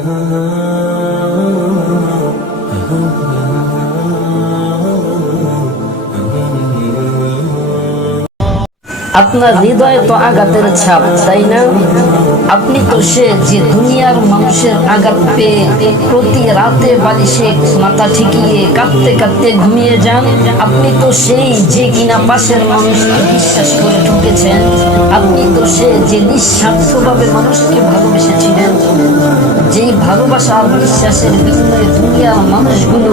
আপনার হৃদয়ে তো আঘাতের ছাপ, তাই না? আপনি তো সে যে দুনিয়ার মানুষের আঘাত পেয়ে প্রতি রাতে বালিশে মাথা ঠেকিয়ে কাঁদতে কাঁদতে ঘুমিয়ে যান। আপনি তো সেই যে কিনা পাশের মানুষকে বিশ্বাস করে ঠকেছেন। আপনি তো সে যে নিঃস্বার্থভাবে মানুষকে ভালোবেসেছিলেন। যেই ভালোবাসা আর বিশ্বাসের বিনিময়ে দুনিয়ার মানুষগুলো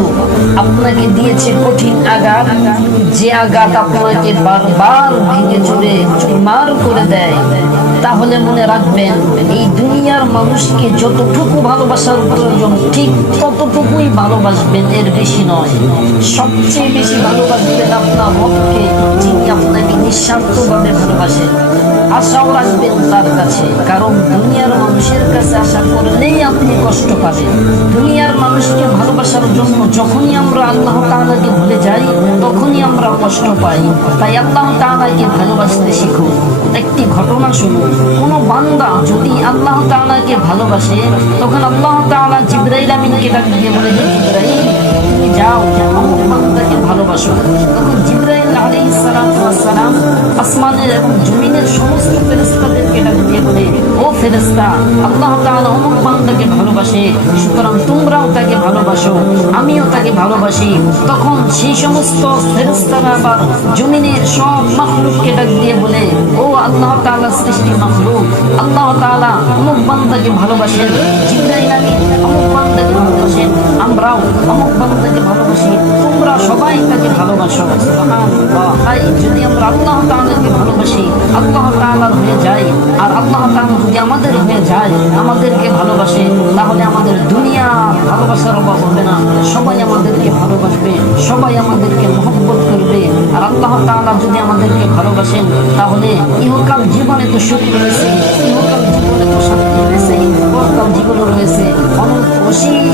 আপনাকে দিয়েছে কঠিন আঘাত, যে আঘাত আপনাকে বারবার ভেঙে চুরে চুরমার করে দেয়। তাহলে মনে রাখবেন, এই দুনিয়ার মানুষকে যতটুকু ভালোবাসার প্রয়োজন ঠিক ততটুকুই ভালোবাসবেন, এর বেশি নয়। সবচেয়ে বেশি ভালোবাসবেন আপনার রবকে, যিনি আপনাকে নিঃস্বার্থভাবে ভালোবাসেন। আশাও রাখবেন তার কাছে, কারণ দুনিয়ার মানুষের কাছে আশা করলেই আপনি কষ্ট পাবেন। দুনিয়ার মানুষকে ভালোবাসার জন্য যখনই আমরা আল্লাহ তাআলাকে ভুলে যাই, তখনই আমরা কষ্ট পাই। তাই আল্লাহ তাআলাকে ভালোবাসতে শিখুন। একটি ঘটনা শুনুন। কোন বান্দা যদি আল্লাহ তাআলাকে ভালোবাসে, তখন আল্লাহ তাআলা জিবরাইল আমিনকে ডাক দিয়ে বলে, হে জিবরাইল, তুমি যাও অমুক বান্দাকে ভালোবাসো। তখন জিবরাইল আলাইহিস সালাতু ওয়াস সালাম আসমানের এবং জমিনের সমস্ত ফেরেশতাদেরকে ডাক দিয়ে বলে, ও ফেরেশতা, আল্লাহ তাআলা অমুক বান্দাকে ভালোবাসে, সুতরাং তোমরাও তাকে ভালোবাসো, আমিও তাকে ভালোবাসি। তখন সেই সমস্ত ফেরেশতারা আবার জমিনের সব মাখলুককে ডাক দিয়ে বলে, ও আল্লাহ তাআলা সৃষ্টি মাখলুক, আল্লাহ তাআলা অমুক বান্দাকে ভালোবাসেন, জিবরাইল আমিন অমুক বান্দাকে ভালোবাসেন, আমরাও অমুক বান্দাকে ভালোবাসি, তোমরা সবাই তাকে ভালোবাসো। সুবহানাল্লাহ। তাই যদি আমরা আল্লাহ তাআলাকে ভালোবাসি, আল্লাহ তাআলার হয়ে যাই, আর আল্লাহ তাআলা যদি আমাদের হয়ে যায়, আমাদেরকে ভালোবাসে, তাহলে আমাদের দুনিয়া ভালোবাসার অভাব হবে না। সবাই আমাদেরকে ভালোবাসবে, সবাই আমাদেরকে মহব্বত করবে। আর আল্লাহ তাআলা যদি আমাদেরকে ভালোবাসেন, তাহলে ইহকাল জীবনে তো সুখ রয়েছে, ইহকাল জীবনে তো শান্তি রয়েছে, পরকাল জীবনে রয়েছে অনন্ত অসীম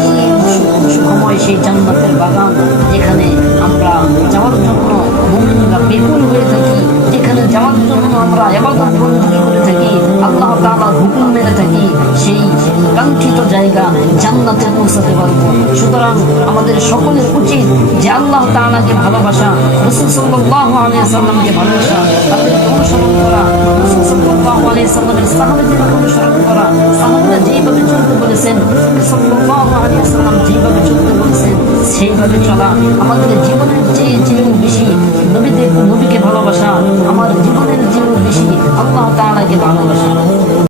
সুখময় সেই জান্নাতের বাগান, যেখানে আমরা যাওয়ার জন্য মুমিনরা বেকুল হয়ে থাকি, যেখানে যাওয়ার জন্য আমরা ইবাদত বন্দেগী করে থাকি, আল্লাহ তাআলার হুকুম মেনে থাকি। সেই কাঙ্ক্ষিত জায়গা জান্নাতে পৌঁছাতে পারবো। সুতরাং আমাদের সকলের উচিত যে আল্লাহ তাআলাকে ভালোবাসা, রাসূল সাল্লাল্লাহু আলাইহি ওয়াসাল্লামকে ভালোবাসা, তাদেরকে অনুসরণ করা, রাসূল সাল্লাল্লাহু আলাইহি ওয়াসাল্লামের সাহাবাদেরকে অনুসরণ করা। সাহাবারা যেভাবে চলতে বলেছেন, সাল্লাল্লাহু আলাইহি ওয়াসাল্লাম যেভাবে চলতে বলেছেন, সেইভাবে চলা। আমাদের জীবনের চেয়েও বেশি নবীকে ভালোবাসা, আমার জীবনের চেয়েও বেশি আল্লাহ তাআলাকে ভালোবাসা।